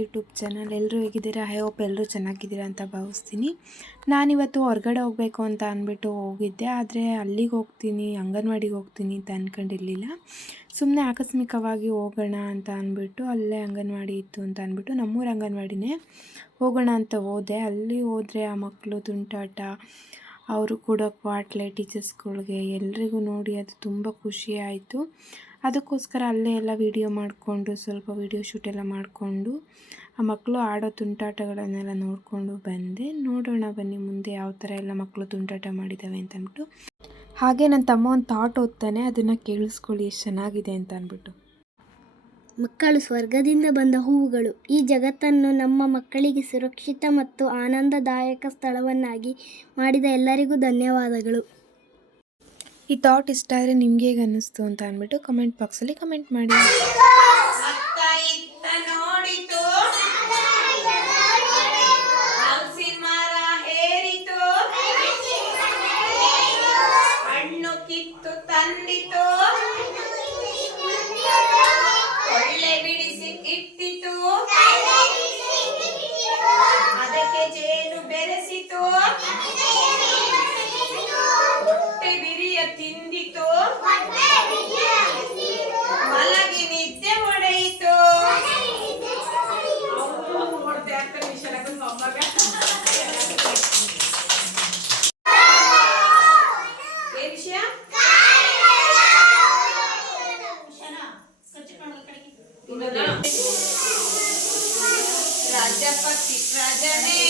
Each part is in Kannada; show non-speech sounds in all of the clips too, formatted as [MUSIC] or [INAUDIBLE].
ಯೂಟ್ಯೂಬ್ ಚಾನಲ್ ಎಲ್ಲರೂ ಹೇಗಿದ್ದೀರಾ? ಐ ಹೋಪ್ ಎಲ್ಲರೂ ಚೆನ್ನಾಗಿದ್ದೀರಾ ಅಂತ ಭಾವಿಸ್ತೀನಿ. ನಾನಿವತ್ತು ಹೊರಗಡೆ ಹೋಗಬೇಕು ಅಂತ ಅಂದ್ಬಿಟ್ಟು ಹೋಗಿದ್ದೆ. ಆದರೆ ಅಲ್ಲಿಗೆ ಹೋಗ್ತೀನಿ, ಅಂಗನವಾಡಿಗೆ ಹೋಗ್ತೀನಿ ಅಂತ ಅಂದ್ಕೊಂಡಿರಲಿಲ್ಲ ಸುಮ್ಮನೆ ಆಕಸ್ಮಿಕವಾಗಿ ಹೋಗೋಣ ಅಂತ ಅಂದ್ಬಿಟ್ಟು ಅಲ್ಲೇ ಅಂಗನವಾಡಿ ಇತ್ತು ಅಂತ ಅಂದ್ಬಿಟ್ಟು ನಮ್ಮೂರ ಅಂಗನವಾಡಿನೇ ಹೋಗೋಣ ಅಂತ ಹೋದೆ. ಅಲ್ಲಿ ಹೋದರೆ ಆ ಮಕ್ಕಳು ತುಂಟಾಟ ಅವರು ಕೂಡ ಕ್ವಾಟ್ಲೆ ಟೀಚರ್ಸ್ಗಳಿಗೆ ಎಲ್ರಿಗೂ ನೋಡಿ ಅದು ತುಂಬ ಖುಷಿ ಆಯಿತು. ಅದಕ್ಕೋಸ್ಕರ ಅಲ್ಲೇ ಎಲ್ಲ ವೀಡಿಯೋ ಮಾಡಿಕೊಂಡು, ಸ್ವಲ್ಪ ವೀಡಿಯೋ ಶೂಟ್ ಎಲ್ಲ ಮಾಡಿಕೊಂಡು, ಆ ಮಕ್ಕಳು ಆಡೋ ತುಂಟಾಟಗಳನ್ನೆಲ್ಲ ನೋಡಿಕೊಂಡು ಬಂದೆ. ನೋಡೋಣ ಬನ್ನಿ ಮುಂದೆ ಯಾವ ಥರ ಎಲ್ಲ ಮಕ್ಕಳು ತುಂಟಾಟ ಮಾಡಿದ್ದಾವೆ ಅಂತ ಅಂದ್ಬಿಟ್ಟು. ಹಾಗೆ ನನ್ನ ತಮ್ಮ ಒಂದು ಥಾಟ್ ಓದ್ತಾನೆ. ಅದನ್ನು ಕೇಳಿಸ್ಕೊಳ್ಳಿ, ಎಷ್ಟು ಚೆನ್ನಾಗಿದೆ ಅಂತ ಅಂದ್ಬಿಟ್ಟು. ಮಕ್ಕಳು ಸ್ವರ್ಗದಿಂದ ಬಂದ ಹೂವುಗಳು. ಈ ಜಗತ್ತನ್ನು ನಮ್ಮ ಮಕ್ಕಳಿಗೆ ಸುರಕ್ಷಿತ ಮತ್ತು ಆನಂದದಾಯಕ ಸ್ಥಳವನ್ನಾಗಿ ಮಾಡಿದ ಎಲ್ಲರಿಗೂ ಧನ್ಯವಾದಗಳು. ಈ ಥಾಟ್ ಇಷ್ಟ ಆದರೆ ನಿಮ್ಗೆ ಹೇಗೆ ಅನ್ನಿಸ್ತು ಅಂತ ಅಂದ್ಬಿಟ್ಟು ಕಮೆಂಟ್ ಬಾಕ್ಸಲ್ಲಿ ಕಮೆಂಟ್ ಮಾಡಿ. ಹೊಟ್ಟೆ ಬಿರಿಯ ತಿಂದಿತು. ಮಲಗಿ ನಿದ್ದೆ ಹೊಡೆಯಿತು. ಏನ್ ವಿಷಯ? ರಾಜಪತಿ ರಾಜನೇ.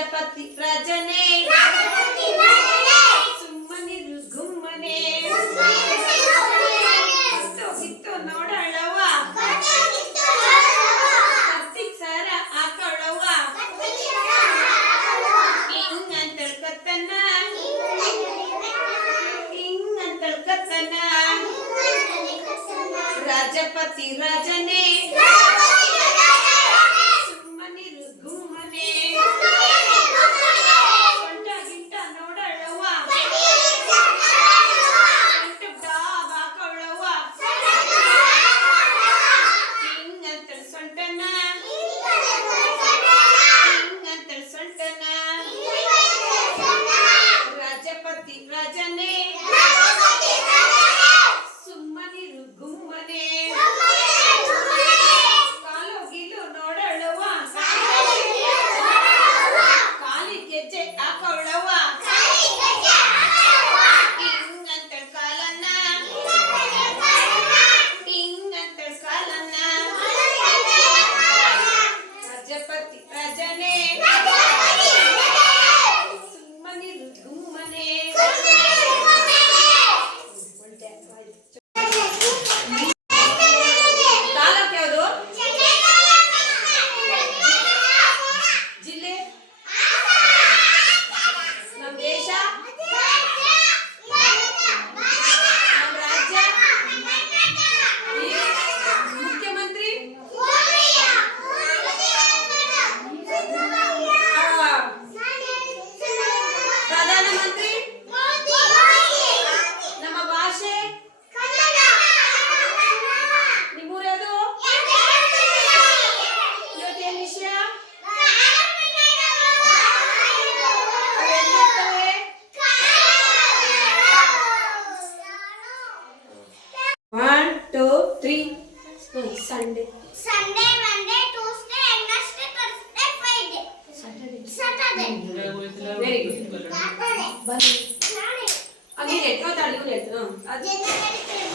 ರಾಜಪತಿ ರಾಜನೇ. ಸುಮ್ಮನಿರು ಗುಮ್ಮನೆ. ಕಿತ್ತು ನೋಡಳವ್ವ. ಕತ್ತಿಗ್ ಸರ ಹಾಕಳವ್ವ ಹಿಂಗಂತಳ್ ಕತ್ತನ ಕತ್ತನ ರಾಜಪತಿ ರಾಜನೇ.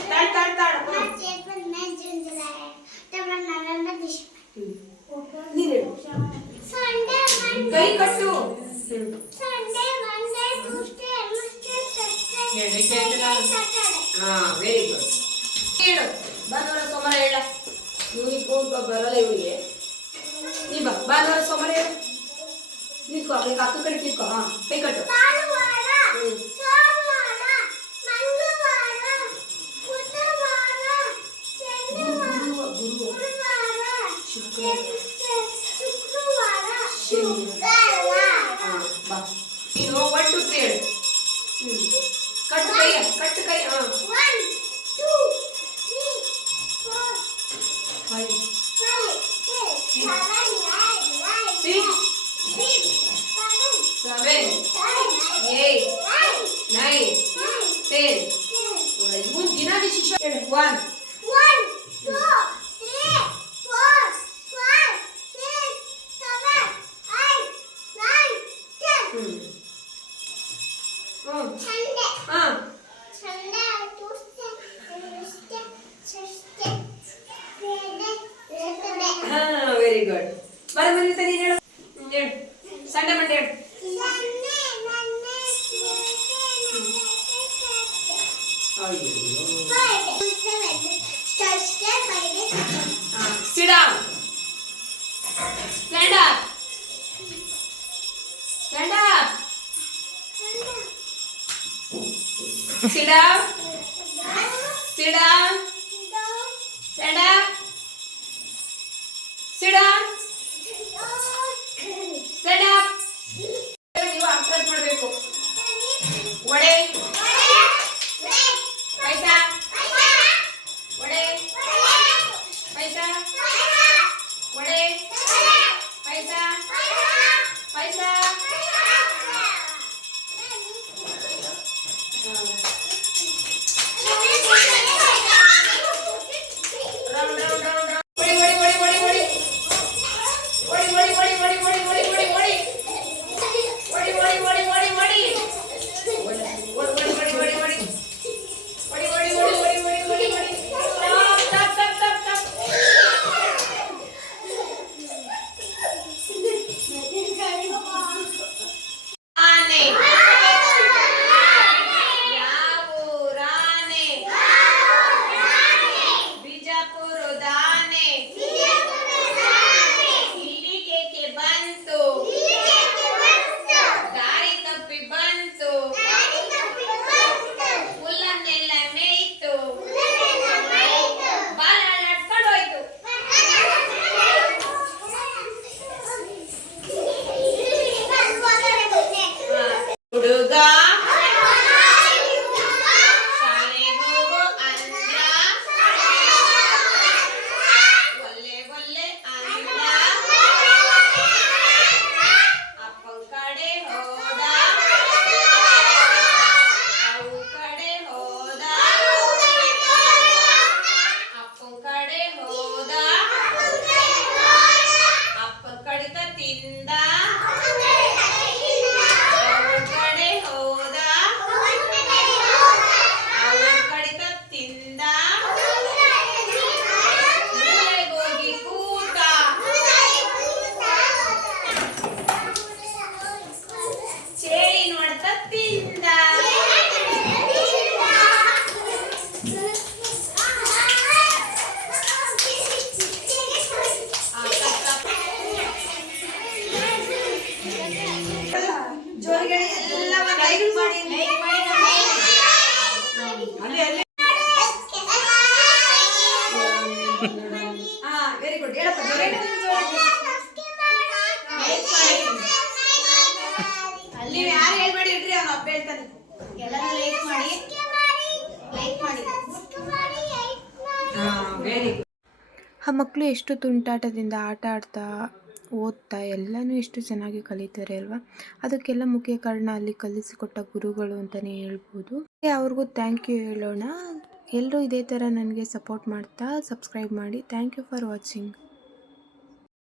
तळ तळ तळ ಕೈ ಕಟ್ಟು ಹಾ ವೆರಿ ಗುಡ್ ಹೇಳು ಭಾನುವಾರ ಸೋಮವಾರ ಹೇಳ ಇವನಿಗೆ ಫೋನ್ ಬರಲ್ಲ ಇವನಿಗೆ ನೀ ಬಾ ಭಾನುವಾರ ಸೋಮವಾರ ಹೇಳು ನಿಂತ್ಕೋ ಅವ್ನಿಗೆ ಅಕ್ಕ ಕಡೆ ನಿಂತ್ಕೋ ಹಾ ಕೈ ಕಟ್ಟು ಹ್ಞೂ Annem. Hayır. Sit down. Stand up. Stand up. Sit down. Sit down. Stand up. Sit down. [LAUGHS] ಆ ಮಕ್ಕಳು ಎಷ್ಟು ತುಂಟಾಟದಿಂದ ಆಟ ಆಡ್ತಾ ಓದ್ತಾ ಎಲ್ಲನೂ ಎಷ್ಟು ಚೆನ್ನಾಗಿ ಕಲಿತಾರೆ ಅಲ್ವಾ? ಅದಕ್ಕೆಲ್ಲ ಮುಖ್ಯ ಕಾರಣ ಅಲ್ಲಿ ಕಲಿಸಿಕೊಟ್ಟ ಗುರುಗಳು ಅಂತಲೇ ಹೇಳ್ಬೋದು. ಅವ್ರಿಗೂ ಥ್ಯಾಂಕ್ ಯು ಹೇಳೋಣ. ಎಲ್ಲರೂ ಇದೇ ಥರ ನನಗೆ ಸಪೋರ್ಟ್ ಮಾಡ್ತಾ ಸಬ್ಸ್ಕ್ರೈಬ್ ಮಾಡಿ. Thank you for watching